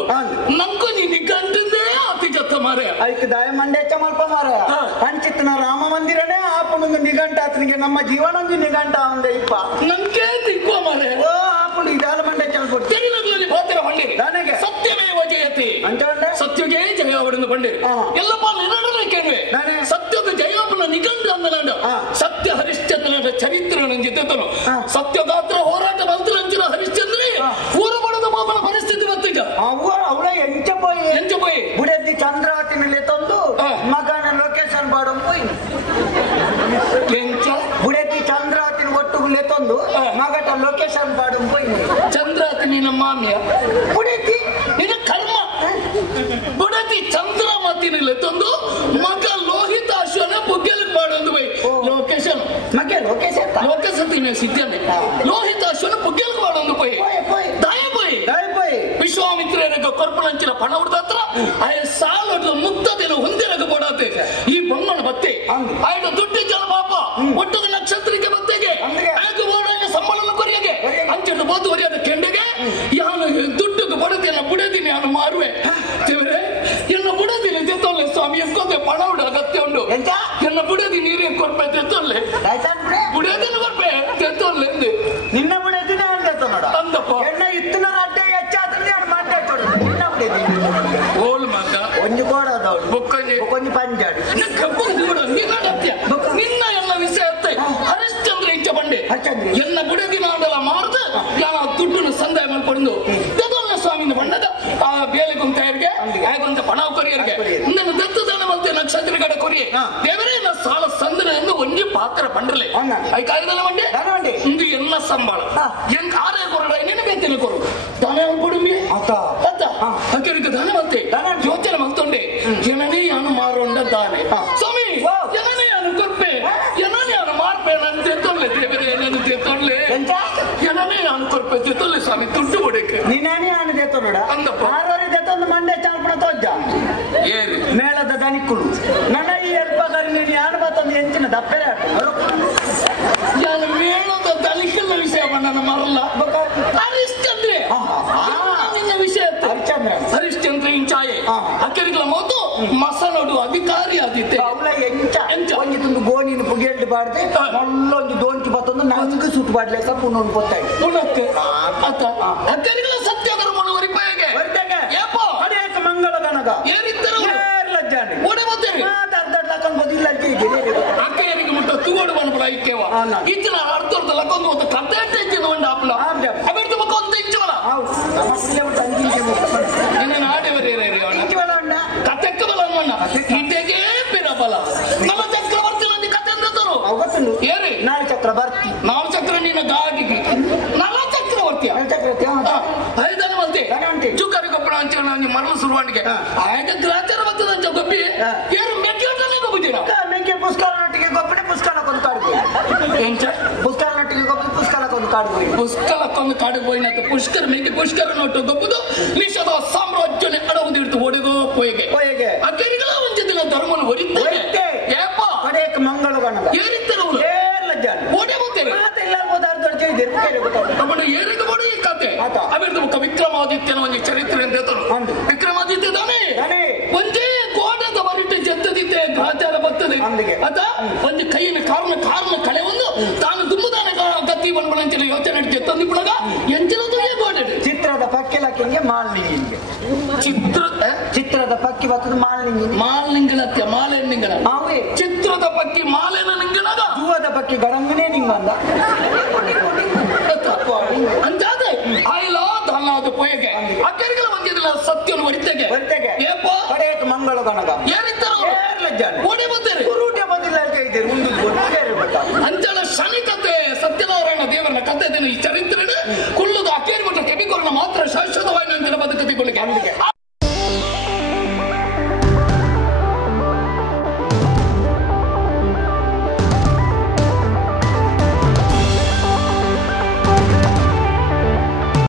ಉಂಡು ನಂಕು ನೀ ನಿಘಂಟೇ ಅತಿ ಜತ್ತ ಮಾರ ಅದಕ್ಕೆ ದಯ ಮಂಡ್ಯ ಮಲ್ಪ ಮಾರ ಪಂಚಿತ್ನ ರಾಮ ಮಂದಿರನೇ ಆಪುಂದು ನಿಘಂಟ ಆತನಿಗೆ ನಮ್ಮ ಜೀವನ ಒಂದು ನಿಘಂಟ ಒಂದೇ ಇಪ್ಪ ನಂಗೆ ತಿಕ್ಕುವ ಮಾರ ಓ ಆಪುಂಡು ಇದಾಲ ಮಂಡ್ಯ ಚಲ್ಕೊಟ್ಟು ತೆಗಿಲಲ್ಲಿ ಹೋಗ್ತಿರ ಬಂಡಿರಿ ನನಗೆ ಸತ್ಯವೇ ಜಯತಿ ಅಂತ ಸತ್ಯಗೆ ಜಯ ಅವಡನ್ನು ಬಂಡಿರಿ ಎಲ್ಲಪ್ಪ ನಿರಡನೆ ಕೇಳುವೆ ಸತ್ಯದ ಜಯಪ್ಪನ ನಿಘಂಟ ಅಂದನಂಡ ಸತ್ಯ ಹರಿಶ್ಚಂದ್ರನ ಚರಿತ್ರ ನಂಜಿದ್ದನು ಸತ್ಯಗಾತ್ರ ಹೋರಾಟ ಮಂತ್ರ ಹರಿಶ್ಚಂದ್ರಿ ಊರ ಬಡದ ಬಾಬನ ಪರಿಸ್ಥಿತಿ ಗೊತ್ತೀಗ ಅವಳ ಎಂಚಪೋಯಿ ಬುಡದಿ ಚಂದ್ರಾತಿನಲ್ಲಿ ತಂದು ಮಗನ ಲೊಕೇಶನ್ ಬಾಡು ಬುಡದಿ ಚಂದ್ರಾತಿನ ಒಟ್ಟುಗುಲೆ ತಂದು ಮಗಟ ಲೊಕೇಶನ್ ಬಾಡು ಚಂದ್ರಾತಿ ನಿನ್ನ ಮಾಮ್ಯ ಬುಡತಿ ನಿನ್ನ ಕರ್ಮ ಬುಡತಿ ಚಂದ್ರಮತಿನಲ್ಲಿ ತಂದು ಮಗ ಲೋಹಿತಾಶ್ವನ ಬುಗ್ಗೆಲ್ ಮಾಡೋದು ಬೈ ಲೊಕೇಶನ್ ಮಗ ಲೋಕಸತಿನ ಸಿದ್ಧನೆ ಲೋಹಿತಾಶ್ವನ ಬುಗ್ಗೆಲ್ ಮಾಡೋದು ಬೈ ವಿಶ್ವಾಮಿತ್ರನಿಗೆ ಕೊರ್ಪಣಂಚಿನ ಪಣ ಹುಡ್ದತ್ರ ಆಯ ಸಾಲೋಟ್ಲ ಮುಕ್ತದೇನು ಹೊಂದಿರಗ ಬೋಡಾತೆ ಈ ಬೊಮ್ಮನ ಬತ್ತೆ ಆಯ್ದ ದುಡ್ಡಿ ಜನ ಪಾಪ ಒಟ್ಟದ ನಕ್ಷತ್ರಿಕೆ ಬತ್ತೆಗೆ ಆಯ್ತು ಬೋಡಾಗ ಸಂಬಳನ ಕೊರಿಯಗೆ ಅಂಚೆಂಡು ಬೋದು ಹೊರಿಯದ ಕೆಂಡೆಗೆ ಯಾನು ದುಡ್ಡುಗೆ ಬಡದಿನ ಬುಡದಿನಿ ನಾನು ಮಾರುವೆ ದೇವರೇ ಎನ್ನ ಬುಡದಿನಿ ತೆತ್ತೊಳ್ಳೆ ಸ್ವಾಮಿ ಎಕ್ಕೋದೆ ಪಣ ಹುಡ ಅಗತ್ಯ ಉಂಡು ಎನ್ನ ಬುಡದಿ ನೀರೇ ಕೊರ್ಪೆ ತೆತ್ತೊಳ್ಳೆ ಬುಡದಿನ ಕೊರ್ಪೆ ತೆತ್ತೊಳ್ಳೆ ನಿನ್ನ ಬುಡದಿನ ಅಂದಪ್ಪ ಎಣ್ಣ ಇತ್ತಿನ ಅಡ್ಡೆ ಹೆಚ್ಚಾದ್ರೆ ಓಲ್ ಮಗ ಒಂದು ಕೋಡದವಳು ಬೊಕ್ಕಂಜಿ ಪಂಜಾಡಿ ನಿನ್ನ ಎಲ್ಲ ವಿಷಯ ಹರಿಶ್ಚಂದ್ರ ಇಂಚ ಬಂಡೆ ಎನ್ನ ಬುಡದಿ ನಾಡಲ ಮಾರ್ದು ಯಾನ ದುಡ್ಡನ್ನು ಸಂದಾಯ ಮಾಡ್ಕೊಂಡು ತೆದೊಲ್ಲ ಸ್ವಾಮಿನ ಬಣ್ಣದ ಆ ಬೇಲೆ ಕೊಂತೆಯರಿಗೆ ಆಯ್ಕೊಂತ ಪಣ ಕೊರಿಯರಿಗೆ ನನ್ನ ದತ್ತದಾನ ಮತ್ತೆ ನಕ್ಷತ್ರಗಡ ಕೊರಿಯೆ ದೇವರೇ ನಾ ಸಾಲ ಸಂದನ ಎಂದು ಒಂಜಿ ಪಾತ್ರ ಬಂಡಲೆ ಐಕಾಯದಲ್ಲ ಬಂಡೆ ಇಂದು ಎಲ್ಲ ಸಂಬಳ ಎಂತ ಆರೇ ಕೊರಡ ನಿನ್ನ ಬೇತಿನ ಕೊರು ದಾನ ಕೊಡುಮಿ ಅಕ್ಕರಿಗೆ ದಾನ ಮತ್ತೆ ಯೋಚನೆ ಮಾಡ್ತೊಂಡೆ ಜನನೇ ಯಾನು ಮಾರೋಂಡ ದಾನೆ ಸ್ವಾಮಿ ಜನನೇ ಯಾನು ಕೊರ್ಪೆ ಜನನೇ ಯಾನು ಮಾರ್ಪೆ ನಾನು ತೆತ್ತೊಳ್ಳೆ ದೇವರೇ ನಾನು ತೆತ್ತೊಳ್ಳೆ ಜನನೇ ಯಾನು ಕೊರ್ಪೆ ತೆತ್ತೊಳ್ಳೆ ಸ್ವಾಮಿ ದುಡ್ಡು ಕೊಡಕ್ಕೆ ನೀನೇ ಯಾನು ತೆತ್ತೊಡ ಅಂದಪ್ಪ ಆರೋರಿ ತೆತ್ತೊಂದು ಮಂಡ್ಯ ಚಾಲ್ಪಣ ತೋಜ ಏರಿ ಮೇಳದ ದನಿಕುಳು ನನ್ನ ಈ ಎಲ್ಪಗಾರಿ ನೀನು ಯಾನು ಬತ್ತೊಂದು ಎಂಚಿನ ದಪ್ಪೆ ಯಾನು ಮೇಳದ ದನಿಕಲ್ಲ ವಿಷಯ ನನ್ನ ಮರಲ್ಲ ಹರಿಶ್ಚಂದ್ರೆ ನಿನ್ನ ವಿಷಯ ಹರಿಶ್ಚಂದ್ರ ಇಂಚಾಯೆ ಅಕ್ಕರಿಗಳ ಮೊದಲು ಮಸನೋಡು ಅಧಿಕಾರಿ ಆದಿತ್ತೆ ಅವಳ ಎಂಚ ಒಂಜಿತೊಂದು ಗೋಣಿನ ಪುಗೆಲ್ಡ್ ಬಾಡ್ದೆ ಮಲ್ಲೊಂದು ದೋಂಚಿ ಬತ್ತೊಂದು ನಂಗೆ ಸುಟ್ಟು ಬಾಡ್ಲೆಕ್ಕ ಪುನೊಂದು ಗೊತ್ತಾಯ್ತು ಪುನಕ್ಕೆ ಅಕ್ಕರಿಗಳ ಸತ್ಯ ಧರ್ಮನು ವರಿಪಾಯಗೆ ಏಪ ಅನೇಕ ಮಂಗಳ ಗಣಗ ಏರಿದ್ದರು ಲಜ್ಜಾನೆ ಓಡೆ ಬರ್ತೇನೆ ಅಕ್ಕರಿಗೆ ಮುಟ್ಟ ತೂಗೋಡು ಬಂದ್ಬಿಡ ಇಕ್ಕೇವ ಇಚ್ಚಿನ ಅರ್ಧದ ಲಕ್ಕೊಂದು ಒಂದು ಕತ್ತೆ ಇಚ್ಚಿನ ಒಂದು ಹಪ್ಪಳ ಅಬಿಡ್ದು ಮಕ್ಕ ಒಂದು ಇಚ್ಚವಲ್ಲ ನಿನ್ನ ಆಡೇವರೇ ಕತೆಕ್ಕ ಬಲ ಅನ್ನ ಇಟೆಗೆ ಬಿರಬಲ ನಲ ಚಕ್ರವರ್ತಿ ನಂದಿ ಕತೆ ಅಂದರು ಏರಿ ನಾಳೆ ಚಕ್ರವರ್ತಿ ನಾಲ್ ಚಕ್ರ ನಿನ್ನ ಗಾಡಿಗೆ ನಲ ಚಕ್ರವರ್ತಿಯ ಐದನ ಮಂತೆ ಚುಕ್ಕರಿ ಕೊಪ್ಪಳ ಅಂಚ ನಾನು ಮರಳು ಸುರುವಾಣಿಗೆ ಆಗ ಗ್ರಾಚಾರ ಬರ್ತದ ಅಂಚ ಗೊಬ್ಬಿ ಏರು ಮೆಕ್ಕೆಟಲ್ಲೇ ಗೊಬ್ಬುತ್ತೀರಾ ಮೆಕ್ಕೆ ಪುಷ್ಕರನೊಟ್ಟಿಗೆ ಗೊಬ್ಬನೆ ಪುಷ್ಕರಕ್ಕೊಂದು ಕಾಡ್ಬೋಯಿ ಪುಷ್ಕರನೊಟ್ಟಿಗೆ ಗೊಬ್ಬಿ ಪುಷ್ಕರಕ್ಕೊಂದು ಕಾಡ್ಬೋಯಿ ಪುಷ್ಕರಕ್ಕೊಂದು ಕಾಡ್ಬೋಯಿನ ಪುಷ್ಕರ ಮೆಕ್ಕೆ ಪುಷ್ಕರನೊಟ್ಟು ಗೊಬ್ಬುದು ನಿಷದ ಸಾಮ್ರಾಜ್ಯನೆ ಅಡವುದು ಇಡ್ತು ಒಡೆಗೋ ಪೊಯ್ಗೆ ಅಕ್ಕರಿಗಳ ಒಂದು ದಿನ ಧರ್ಮನ ಹೊರಿತಾರೆ ಏಪ ಅನೇಕ ಮಂಗಳ ಗಣಗ ಏರಿದ್ದರು ಓಡೆ ಬರ್ತೇನೆ ಏರಿಗೆ ಬೋಡು ಈ ಕತೆ ಅವಿರ್ದು ಮುಖ ವಿಕ್ರಮಾದಿತ್ಯನ ಒಂದು ಚರಿತ್ರೆ ಅಂತ ಹೇಳ್ತಾರೆ ವಿಕ್ರಮಾದಿತ್ಯ ತಾನೇ ಒಂದೇ ಗೋಡದ ಬರಿಟ್ಟು ಜತ್ತದಿದ್ದೆ ಗ್ರಾಚಾರ ಬರ್ತದೆ ಅದ ಒಂದು ಕೈಯಿನ ಕಾರಣ ಕಳೆ ಒಂದು ತಾನು ದುಮ್ಮದಾನ ಗತಿ ಬಂದ್ಬಿಡಂಚಿನ ಯೋಚನೆ ನಡಿಕೆ ತಂದು ಬಿಡಗ ಎಂಚಿನದು ಗೋಡೆ ಚಿತ್ರದ ಪಕ್ಕಿಲಕ್ಕಿಂಗೆ ಮಾಲಿಂಗಿಂಗೆ ಚಿತ್ರದ ಪಕ್ಕಿ ಬರ್ತದ ಮಾಲಿಂಗಿಂಗನತ್ಯ ಮಾಲೆನ್ನಿಂಗನ ಚಿತ್ರದ ಪಕ್ಕಿ ಮಾಲೆನ ನಿಂಗನಗ ಹೂವದ ಪಕ್ಕಿ ಗಡಂಗನೇ ನಿಂಗ ಬಂದ ಅಂತಾದ ಆಯ್ಲ ದಾನಾದ ಪೊಯ್ಗೆ ಅಕ್ಕರಿಗಳ ಒಂದಿಲ್ಲ ಸತ್ಯನ ಹೊರಿತೆಗೆ ಏಪ ಕಡೆಯಕ್ಕೆ ಮಂಗಳ ಗಣಗ ಏರಿದ್ದರು ಓಡಿ ಬಂದೇರಿ ರೂಢೆ ಬಂದಿಲ್ಲ ಅಂಚಳ ಶನಿ ಕತೆ ಸತ್ಯನಾರಾಯಣ ದೇವರನ ಕತೆ ಈ ಚರಿತ್ರೆ ಕುಳ್ಳದ ಅಕ್ಕೇರಿ ಮಟ್ಟ ಕೆಬಿಕೊರನ ಮಾತ್ರ ಶಾಶ್ವತವಾಗಿ ಬದುಕತಿಕೊಳ್ಳಿಕ್ಕೆ